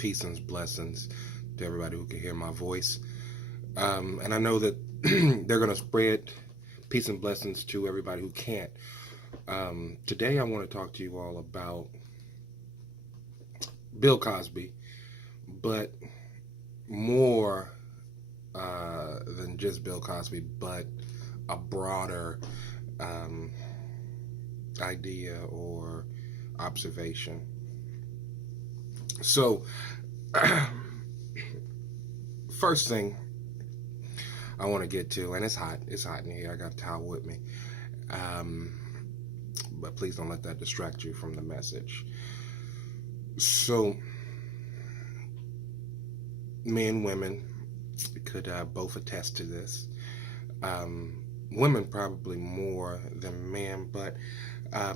Peace and blessings to everybody who can hear my voice. And I know that they're going to spread peace and blessings to everybody who can't. Today, I want to talk to you all about Bill Cosby, but more than just Bill Cosby, but a broader idea or observation. So, first thing I want to get to, and it's hot in here. I got a towel with me. But please don't let that distract you from the message. So, men, women could both attest to this. Women probably more than men, but I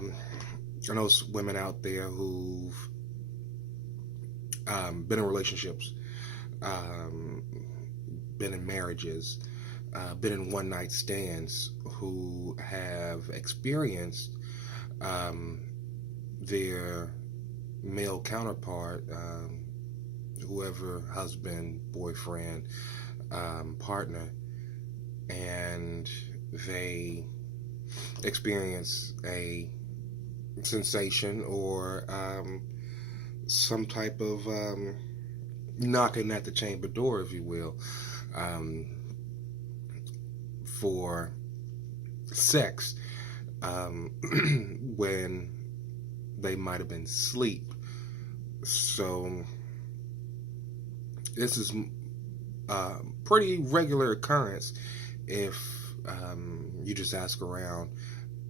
know women out there who've been in relationships, been in marriages, been in one-night stands, who have experienced their male counterpart, whoever, husband, boyfriend, partner, and they experience a sensation or some type of knocking at the chamber door, if you will, for sex when they might have been asleep. So this is a pretty regular occurrence. If you just ask around,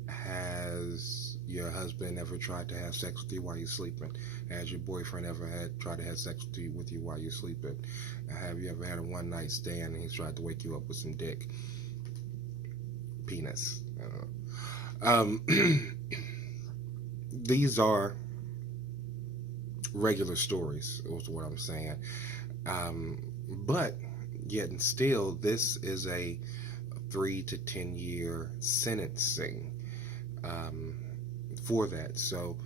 has your husband ever tried to have sex with you while you're sleeping? Has your boyfriend ever tried to have sex with you while you're sleeping? Have you ever had a one-night stand and he's tried to wake you up with some dick? Penis. These are regular stories, is what I'm saying. But yet and still, this is a 3 to 10 year sentencing for that. So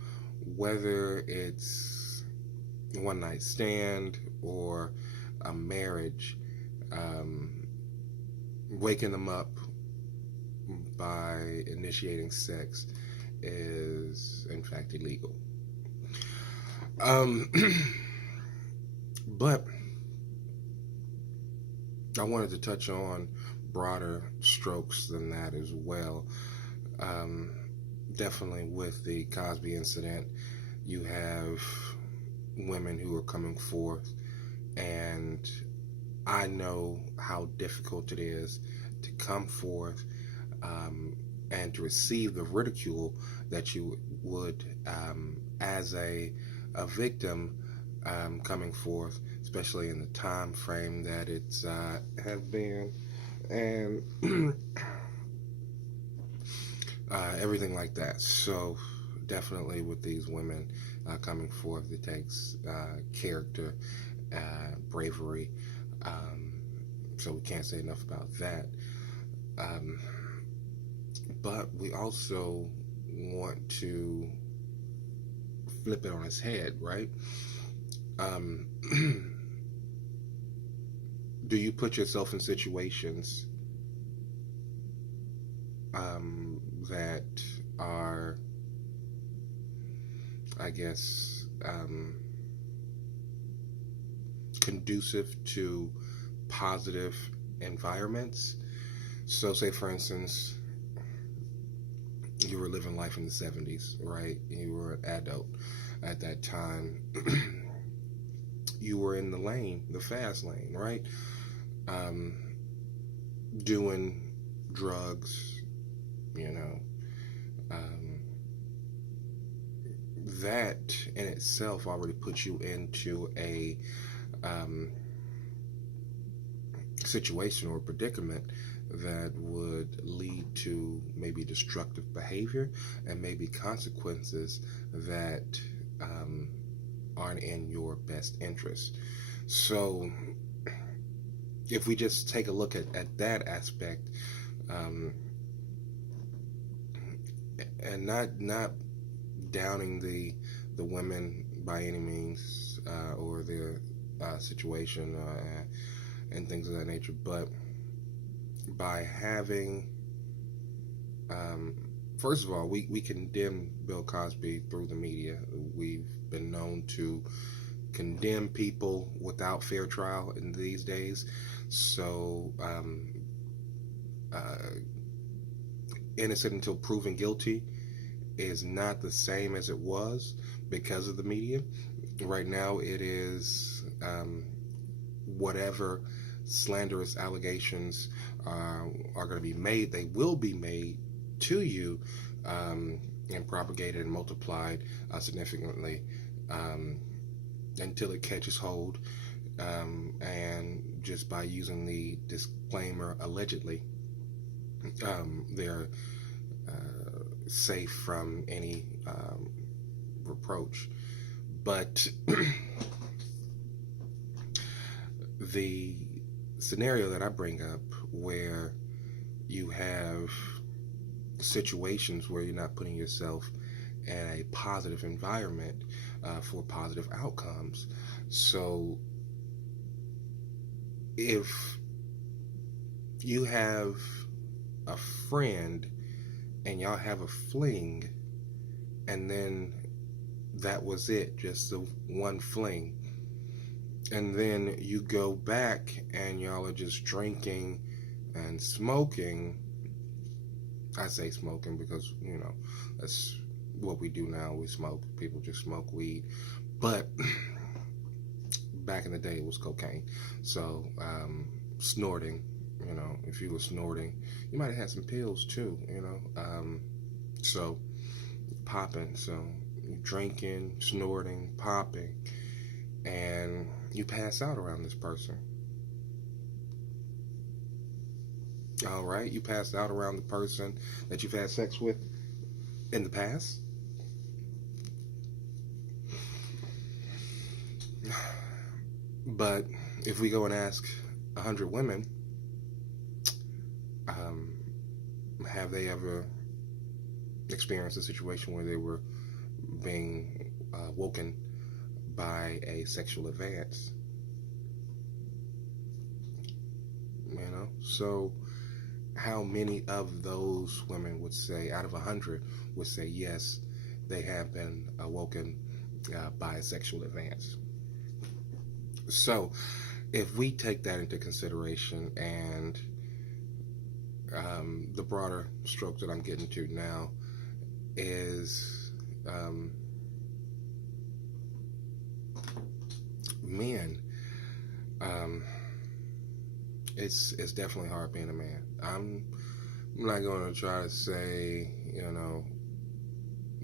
whether it's a one night stand or a marriage, waking them up by initiating sex is in fact illegal. But I wanted to touch on broader strokes than that as well. Definitely with the Cosby incident, you have women who are coming forth, and I know how difficult it is to come forth and to receive the ridicule that you would as a victim coming forth, especially in the time frame that it's have been, and everything like that. So definitely with these women coming forth, it takes character, bravery, so we can't say enough about that. But we also want to flip it on its head, right? Do you put yourself in situations that are, I guess, conducive to positive environments? So say, for instance, you were living life in the 70s, right? You were an adult at that time. You were in the lane, the fast lane, right? Doing drugs, that in itself already puts you into a situation or predicament that would lead to maybe destructive behavior and maybe consequences that aren't in your best interest. So if we just take a look at that aspect, and not downing the women by any means, is or their situation and things of that nature. But by having, first of all, we condemn Bill Cosby through the media. We've been known to condemn people without fair trial in these days. So innocent until proven guilty is not the same as it was because of the media. Right now it is whatever slanderous allegations are going to be made, they will be made to you and propagated and multiplied significantly until it catches hold, and just by using the disclaimer allegedly, they're safe from any reproach. But the scenario that I bring up, where you have situations where you're not putting yourself in a positive environment for positive outcomes. So if you have a friend and y'all have a fling, and then that was it, just the one fling, and then you go back and y'all are just drinking and smoking. I say smoking because, that's what we do now. We smoke. People just smoke weed. But back in the day, it was cocaine. So snorting, if you were snorting, you might have had some pills too, so popping. So drinking, snorting, popping, and you pass out around this person. All right, you passed out around the person that you've had sex with in the past. But if we go and ask 100 women, have they ever experienced a situation where they were being woken by a sexual advance? So how many of those women would say, out of 100, would say yes, they have been awoken by a sexual advance? So if we take that into consideration, and the broader stroke that I'm getting to now is men, it's definitely hard being a man. I'm not going to try to say,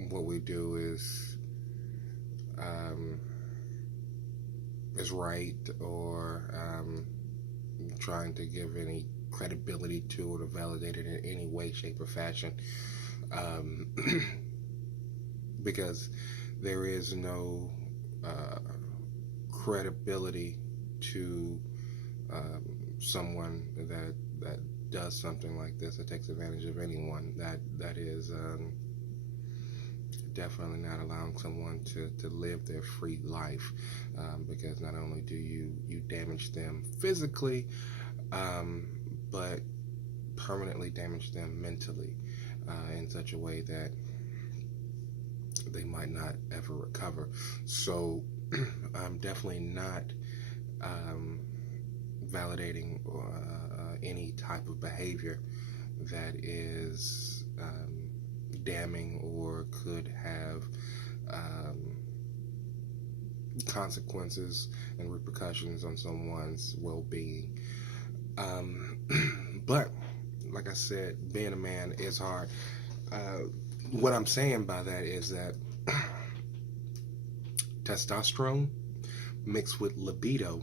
what we do is right, or trying to give any credibility to it or validate it in any way, shape, or fashion, because there is no credibility to someone that does something like this, that takes advantage of anyone, that is definitely not allowing someone to live their free life, because not only do you damage them physically, but permanently damage them mentally in such a way that they might not ever recover. So I'm definitely not validating any type of behavior that is damning or could have consequences and repercussions on someone's well-being. But like I said, being a man is hard. What I'm saying by that is that testosterone mixed with libido,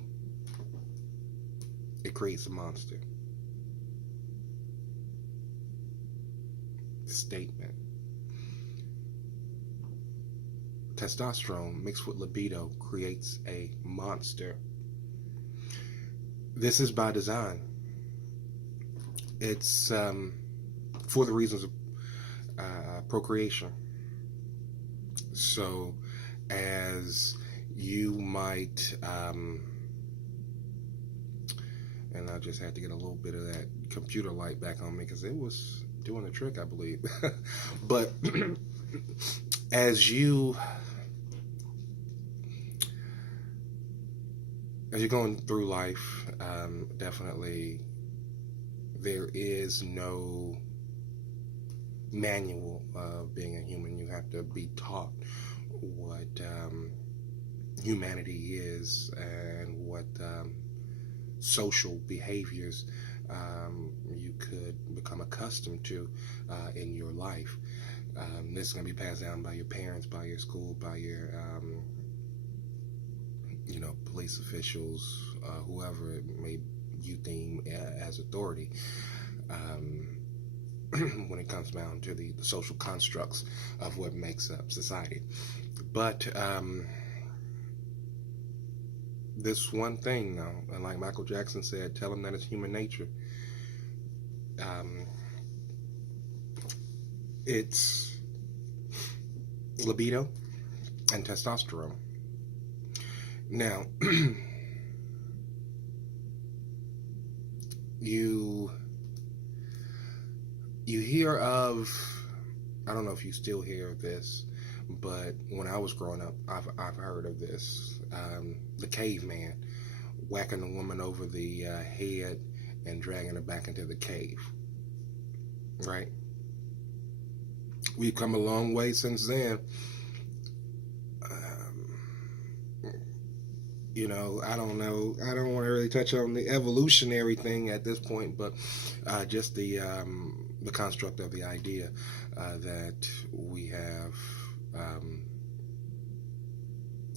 it creates a monster. Statement. Testosterone mixed with libido creates a monster. This is by design. It's for the reasons of procreation. So as you might, and I just had to get a little bit of that computer light back on me because it was doing the trick, I believe. But as you as you're going through life, definitely there is no manual of being a human. You have to be taught what humanity is and what social behaviors you could become accustomed to in your life. This is going to be passed down by your parents, by your school, by your police officials, whoever it may you deem as authority. When it comes down to the social constructs of what makes up society. But this one thing, though, and like Michael Jackson said, tell them that it's human nature. It's libido and testosterone. Now, you hear of, I don't know if you still hear of this, but when I was growing up, I've heard of this. The caveman whacking the woman over the head and dragging her back into the cave. Right? We've come a long way since then. I don't know. I don't want to really touch on the evolutionary thing at this point, but just the construct of the idea that we have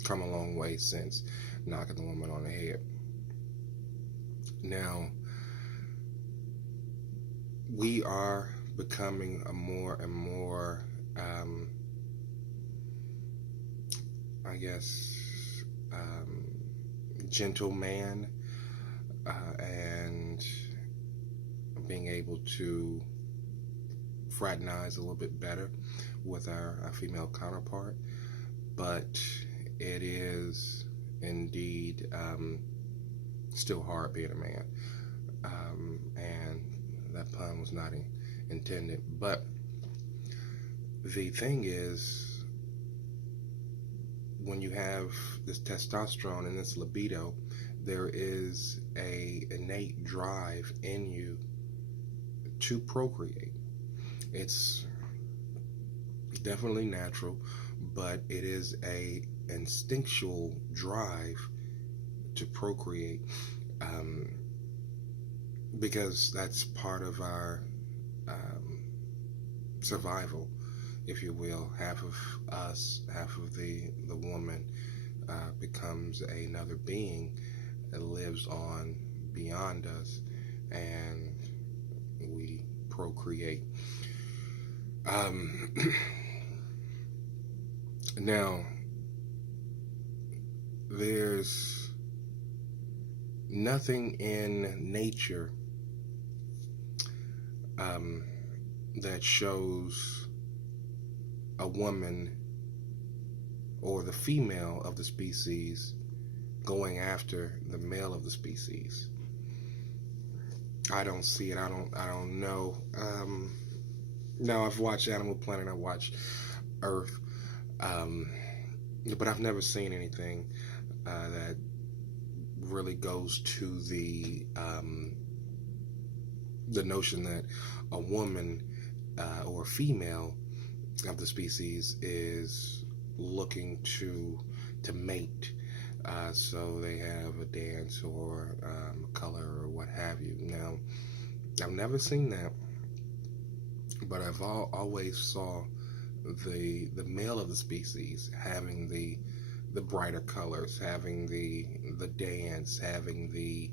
come a long way since knocking the woman on the head. Now, we are becoming a more and more, I guess, gentle man, and being able to fraternize a little bit better with our female counterpart. But it is indeed still hard being a man, and that pun was not intended. But the thing is, when you have this testosterone and this libido, there is a innate drive in you to procreate. It's definitely natural, but it is a instinctual drive to procreate, because that's part of our survival, if you will. Half of us, half of the woman becomes another being that lives on beyond us, and we procreate. Now, there's nothing in nature that shows a woman or the female of the species going after the male of the species. I don't see it. I don't know. Now, I've watched Animal Planet. I watched Earth, but I've never seen anything that really goes to the notion that a woman or a female of the species is looking to mate, so they have a dance or a color or what have you. Now, I've never seen that, but I've always saw the male of the species having the brighter colors, having the dance, having the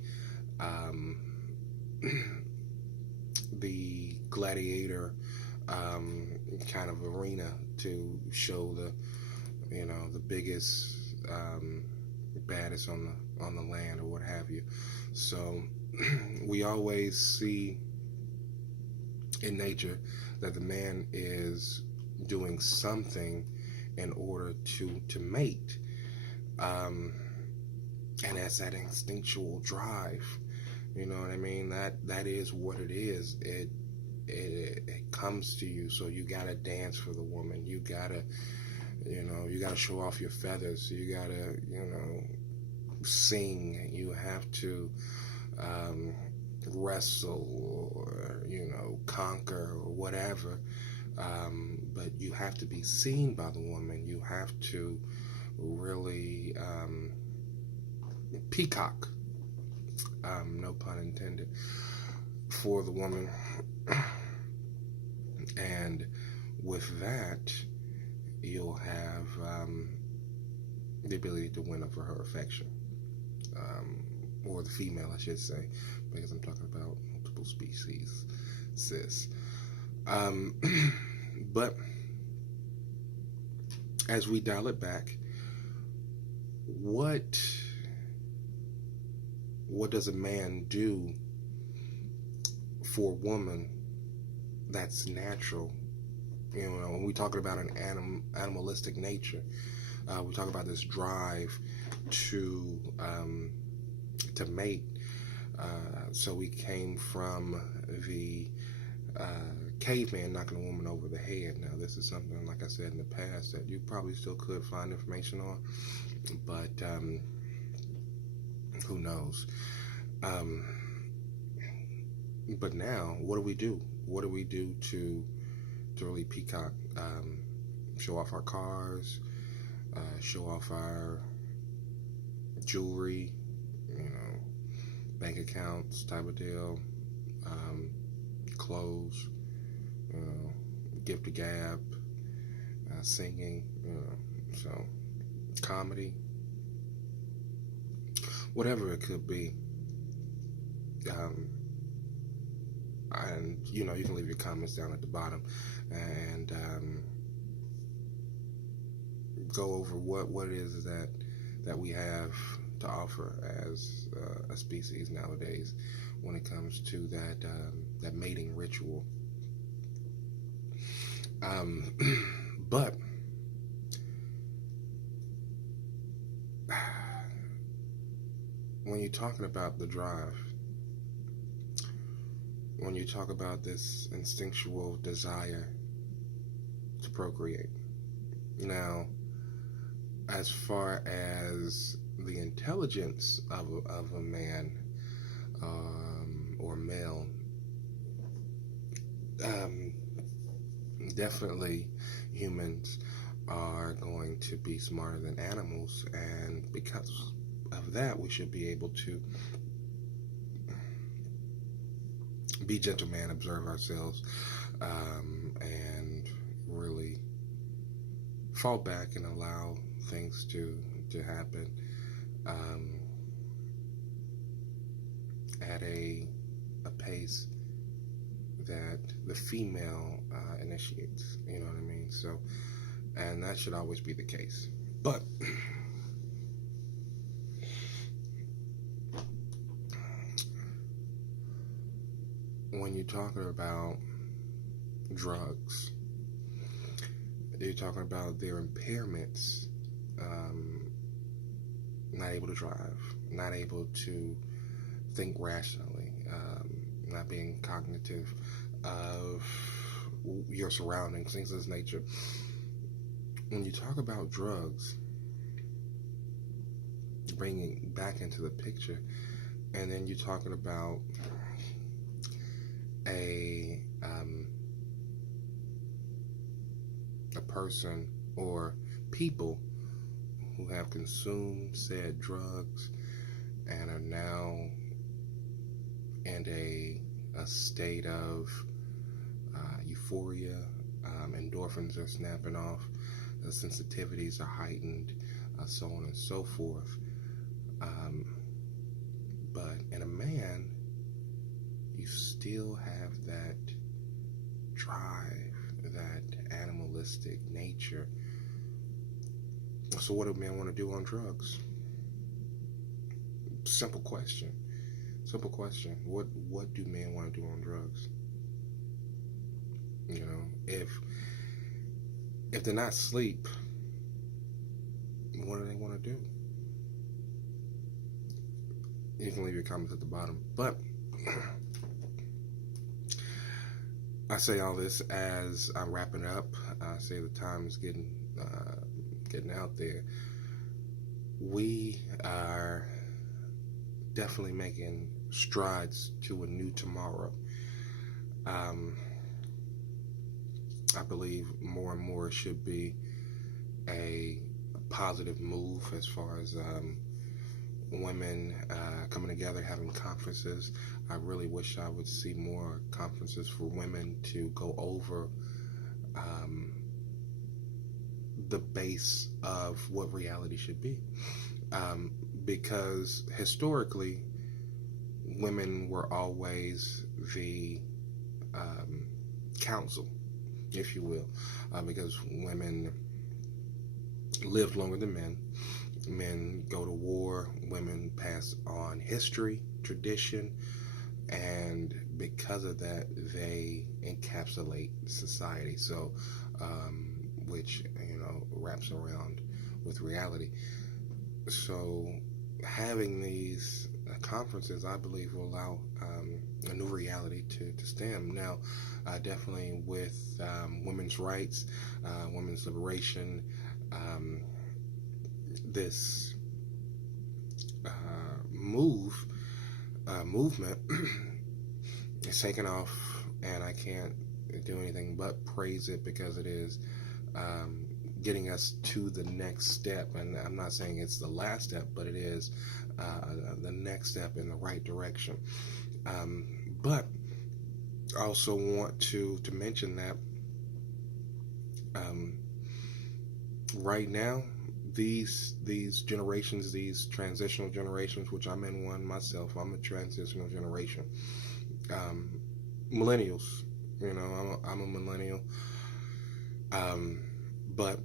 gladiator kind of arena to show the biggest baddest on the land or what have you. So we always see in nature that the man is doing something in order to mate. Um, and that's that instinctual drive. You know what I mean? That is what it is. It comes to you, so you gotta dance for the woman. You gotta show off your feathers. You gotta, sing. You have to um, wrestle or conquer or whatever. But you have to be seen by the woman. You have to really peacock, no pun intended, for the woman. And with that, you'll have the ability to win over her affection, or the female, I should say, because I'm talking about multiple species, sis. But as we dial it back, what does a man do for a woman that's natural? When we talking about an animalistic nature, we talk about this drive to mate. So we came from the caveman knocking a woman over the head. Now, this is something, like I said in the past, that you probably still could find information on, but who knows? But now, what do we do? What do we do to really peacock? Show off our cars, show off our jewelry, bank accounts type of deal, clothes, gift a gab, singing, so comedy, whatever it could be. And you can leave your comments down at the bottom and go over what it is that we have to offer as a species nowadays when it comes to that mating ritual. But when you're talking about the drive, when you talk about this instinctual desire to procreate, now, as far as the intelligence of a man or male, definitely humans are going to be smarter than animals, and because of that, we should be able to be gentlemen, observe ourselves, and really fall back and allow things to happen at a pace that the female initiates. You know what I mean? So, and that should always be the case. But when you're talking about drugs, you're talking about their impairments, not able to drive, not able to think rationally, not being cognitive of your surroundings, things of this nature. When you talk about drugs, bringing back into the picture, and then you're talking about a person or people who have consumed said drugs and are now in a state of euphoria, endorphins are snapping off, the sensitivities are heightened, so on and so forth. But in a man, you still have that drive, that animalistic nature. So what do men want to do on drugs? Simple question. What do men want to do on drugs? If they're not asleep, what do they want to do? You can leave your comments at the bottom. But I say all this as I'm wrapping up. I say the time is getting out there. We are definitely making strides to a new tomorrow. I believe more and more should be a positive move as far as women coming together, having conferences. I really wish I would see more conferences for women to go over the base of what reality should be. Because historically, women were always the counsel, if you will, because women lived longer than men. Men go to war, women pass on history, tradition, and because of that, they encapsulate society. So, which, wraps around with reality. So, having these conferences, I believe, will allow a new reality to stand. Now, definitely with women's rights, women's liberation, this movement is taking off, and I can't do anything but praise it because it is getting us to the next step. And I'm not saying it's the last step, but it is the next step in the right direction. But I also want to mention that right now, these generations, these transitional generations, which I'm in one myself, I'm a transitional generation. Millennials, I'm a millennial. But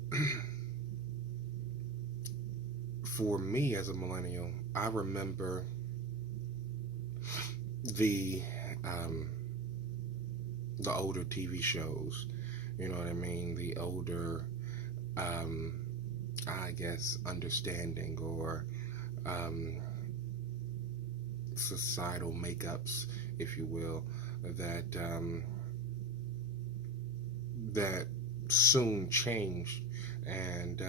for me as a millennial, I remember the older TV shows, you know what I mean? The older, I guess, understanding or societal makeups, if you will, that soon changed and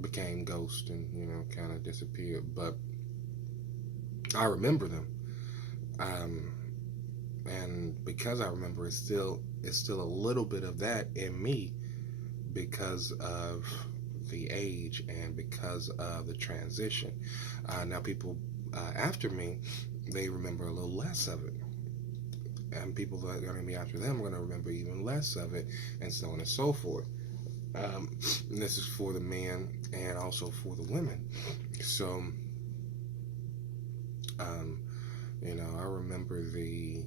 became ghosts and kind of disappeared. But I remember them, and because I remember, it's still a little bit of that in me because of the age and because of the transition. Now people after me, they remember a little less of it, and people that are going to be after them are going to remember even less of it, and so on and so forth. And this is for the men and also for the women. So I remember the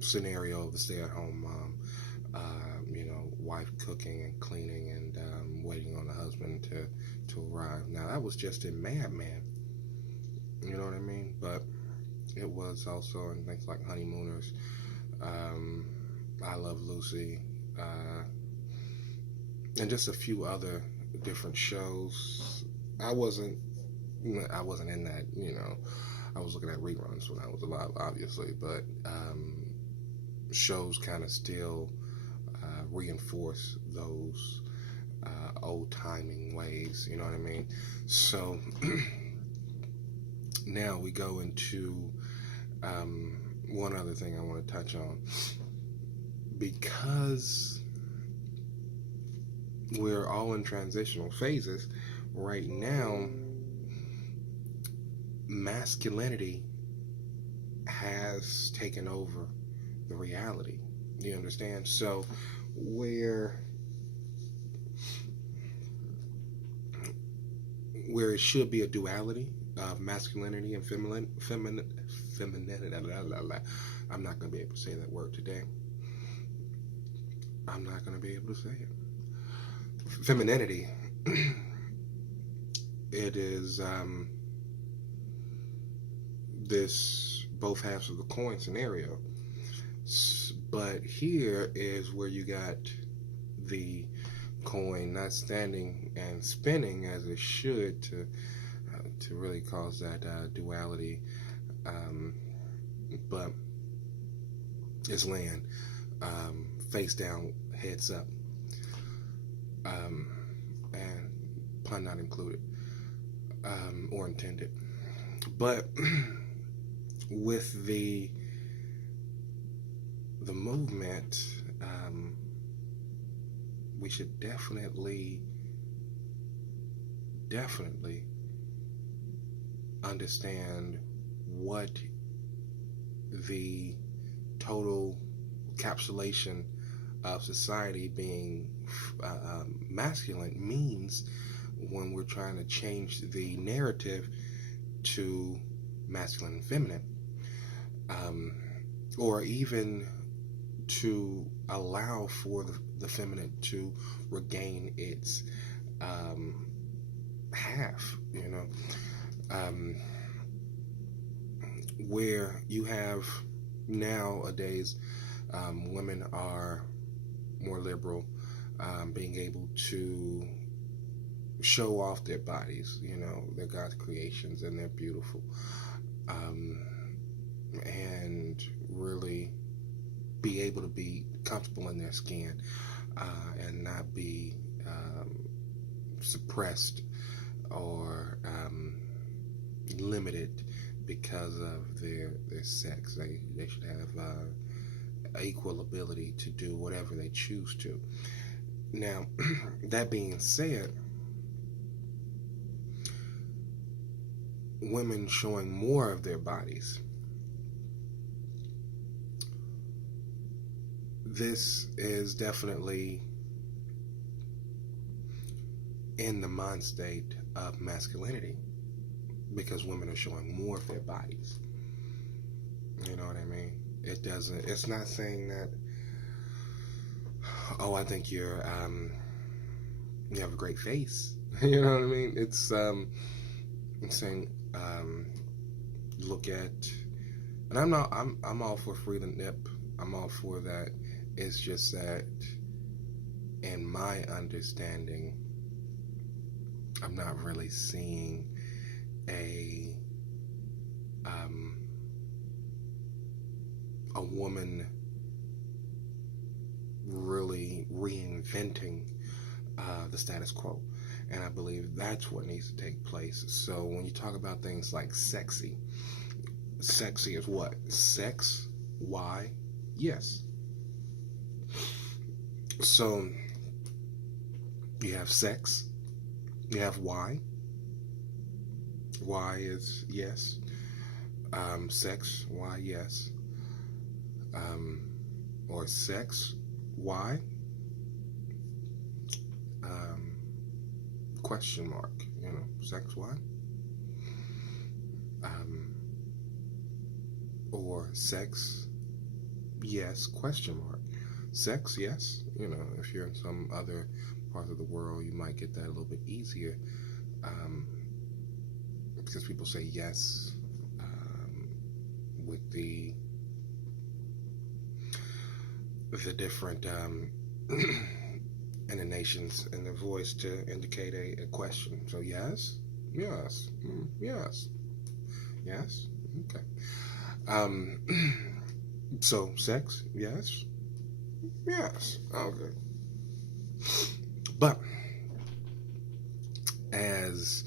scenario of the stay-at-home mom, wife cooking and cleaning and waiting on the husband to arrive. Now, that was just in Mad Men, you know what I mean? But it was also in things like Honeymooners, I Love Lucy, and just a few other different shows. I wasn't in that, I was looking at reruns when I was alive, obviously, but shows kind of still reinforce those old timing ways, you know what I mean? So now we go into one other thing I want to touch on. Because we're all in transitional phases right now, masculinity has taken over the reality. You understand? So where it should be a duality of masculinity and femininity. I'm not going to be able to say that word today. I'm not going to be able to say it. Femininity. It is this both halves of the coin scenario. But here is where you got the coin not standing and spinning as it should to really cause that duality. But it's land, face down, heads up, and pun not included, or intended. But with the movement, we should definitely understand what the total encapsulation of society being masculine means when we're trying to change the narrative to masculine and feminine, or even to allow for the feminine to regain its half, where you have nowadays women are more liberal, being able to show off their bodies, they're God's creations and they're beautiful, and really be able to be comfortable in their skin, and not be suppressed or limited because of their sex. They should have equal ability to do whatever they choose to. Now, that being said, women showing more of their bodies, this is definitely in the mind state of masculinity, because women are showing more of their bodies. You know what I mean? It's not saying that, oh, I think you have a great face. You know what I mean? It's saying, look at, and I'm all for free the nip. I'm all for that. It's just that, in my understanding, I'm not really seeing a woman really reinventing the status quo, and I believe that's what needs to take place. So when you talk about things like sexy is what? Sex? Why? Yes. So you have sex, you have why. Why is yes. Sex, why, yes. Or sex, why? Question mark, sex, why? Or sex, yes, question mark. Sex, yes. If you're in some other parts of the world, you might get that a little bit easier, because people say yes with the different intonations in the voice to indicate a question. So yes, yes, yes, yes. Okay. So sex, yes, yes. Okay. But as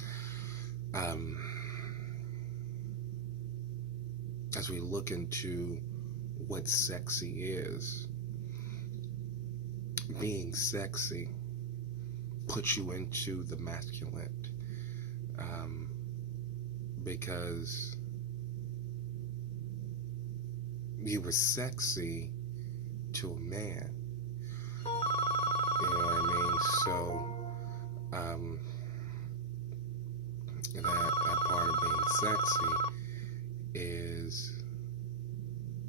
we look into what sexy is, being sexy puts you into the masculine, because you were sexy to a man. You know what I mean? So that part of being sexy is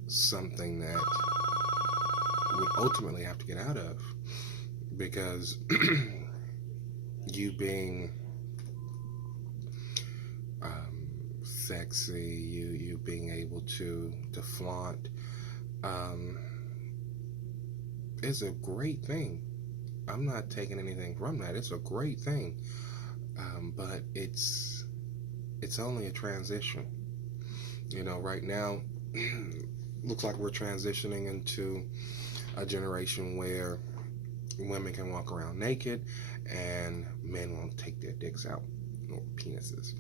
something that would ultimately have to get out of, because you being sexy, you being able to flaunt, is a great thing. I'm not taking anything from that. It's a great thing, but it's it's only a transition. Right now, looks like we're transitioning into a generation where women can walk around naked and men won't take their dicks out or penises.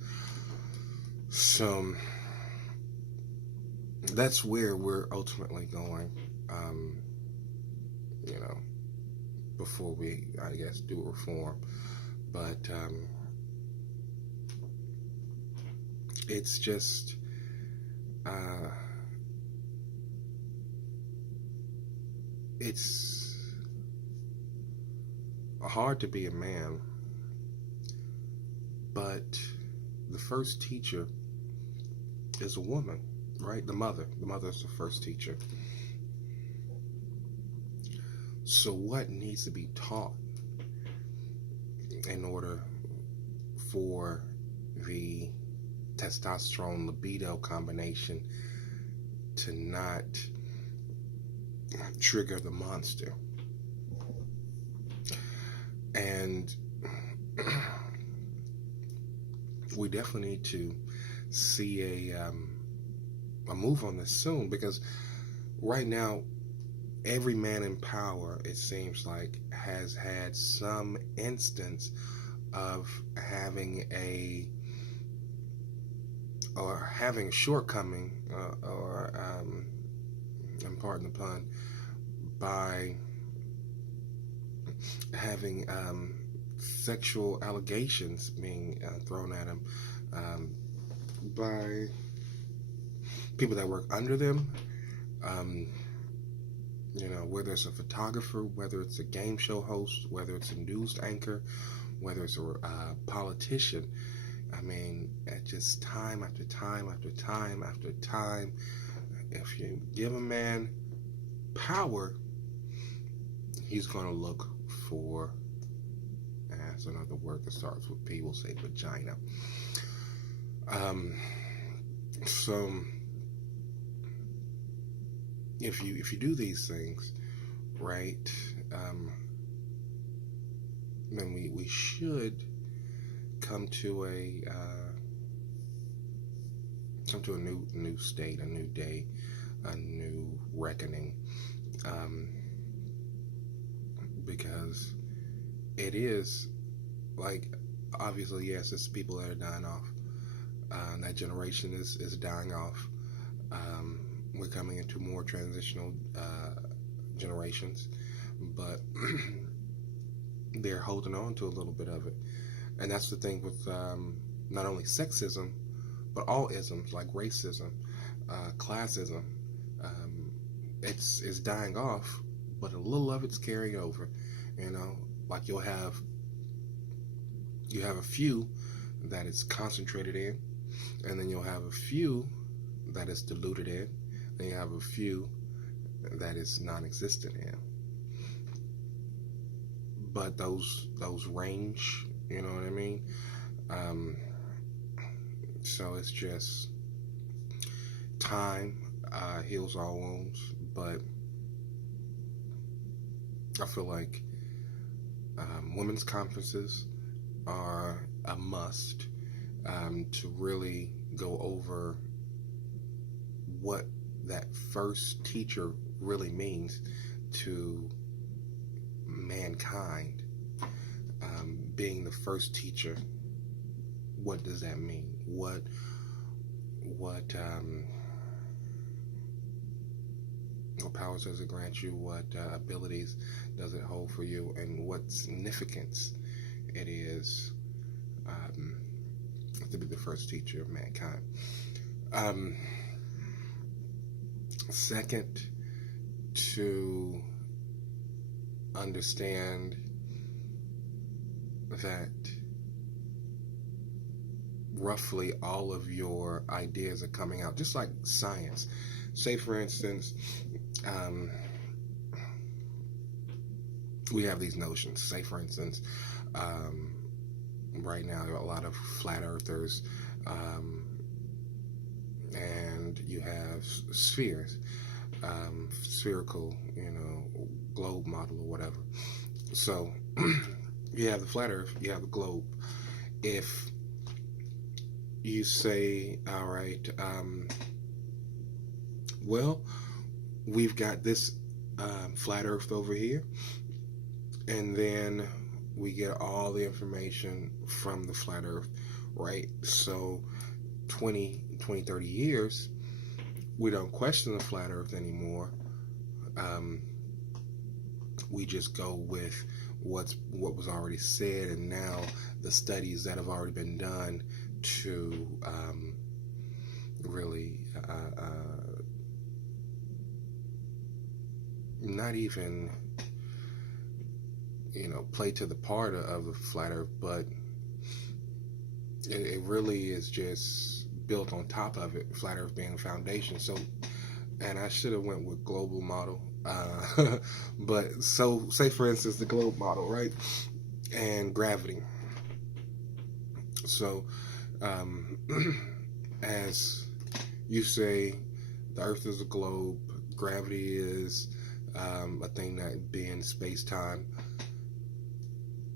So that's where we're ultimately going, you know, before we, I guess, do reform. But it's just, it's hard to be a man, but the first teacher is a woman, right? The mother is the first teacher. So what needs to be taught in order for the testosterone libido combination to not trigger the monster? And we definitely need to see a move on this soon, because right now every man in power, it seems like, has had some instance of having a shortcoming, or and pardon the pun, by having sexual allegations being thrown at him by people that work under them. Whether it's a photographer, whether it's a game show host, whether it's a news anchor, whether it's a politician. I mean, at just time after time after time after time, if you give a man power, he's going to look for, that's another word that starts with P, we'll say vagina. So if you do these things, right, then we should come to a new state, a new day, a new reckoning, because it is, like, obviously, yes, it's people that are dying off. That generation is dying off. We're coming into more transitional generations, but they're holding on to a little bit of it. And that's the thing with not only sexism, but all isms like racism, classism. It's dying off, but a little of it's carrying over. Like you have a few that it's concentrated in, and then you'll have a few that is diluted in, and you have a few that is non-existent in. But those range, you know what I mean? So it's just time heals all wounds, but I feel like women's conferences are a must to really go over what that first teacher really means to mankind. Being the first teacher, what does that mean? What powers does it grant you? What abilities does it hold for you? And what significance it is to be the first teacher of mankind. Second, to understand that roughly all of your ideas are coming out, just like science. Say, for instance, we have these notions. Say, for instance, right now there are a lot of flat earthers, and you have spheres, spherical, globe model or whatever. So you have the flat earth, you have the globe. If you say, all right, well, we've got this flat Earth over here, and then we get all the information from the flat Earth, right? So 20, 30 years, we don't question the flat Earth anymore. We just go with what was already said, and now the studies that have already been done to really not even play to the part of the flat Earth, but it really is just built on top of it. Flat Earth being a foundation. So, and I should have went with global model. But so say for instance the globe model, right? And gravity. So as you say, the Earth is a globe, gravity is a thing that bends space-time,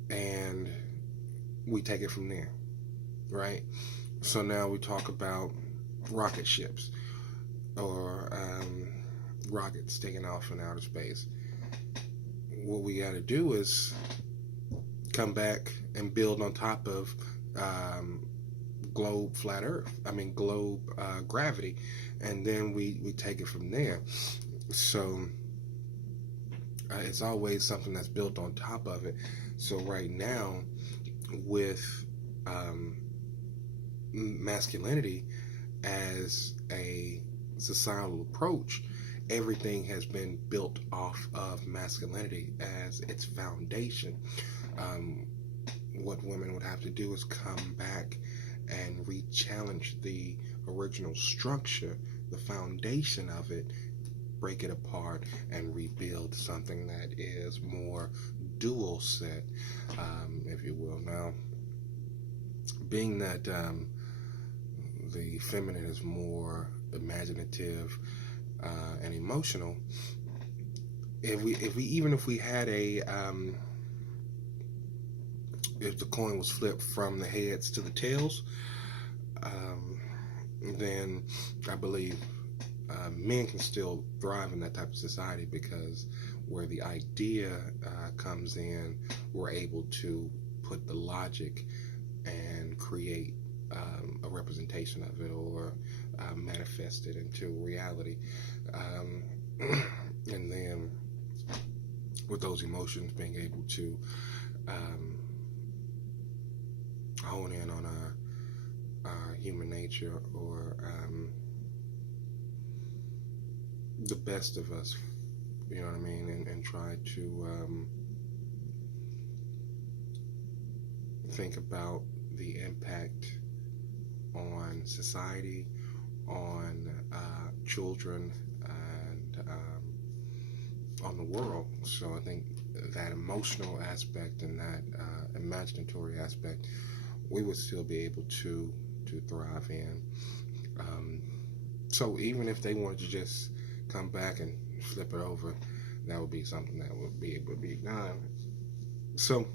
and we take it from there, right? So now we talk about rocket ships or rockets taking off in outer space. What we got to do is come back and build on top of globe flat Earth. Globe gravity, and then we take it from there. So it's always something that's built on top of it. So right now, with masculinity as a societal approach, everything has been built off of masculinity as its foundation. What women would have to do is come back and re-challenge the original structure, the foundation of it, break it apart, and rebuild something that is more dual set, if you will. Now, being that the feminine is more imaginative and emotional, if we had a if the coin was flipped from the heads to the tails, then I believe men can still thrive in that type of society, because where the idea comes in, we're able to put the logic and create a representation of it, or manifest it into reality. And then with those emotions, being able to hone in on our human nature, or the best of us, you know what I mean, and try to think about the impact on society, on children, and on the world. So I think that emotional aspect and that imaginatory aspect, we would still be able to thrive in. So even if they wanted to just come back and flip it over, that would be something that would be able to be done. So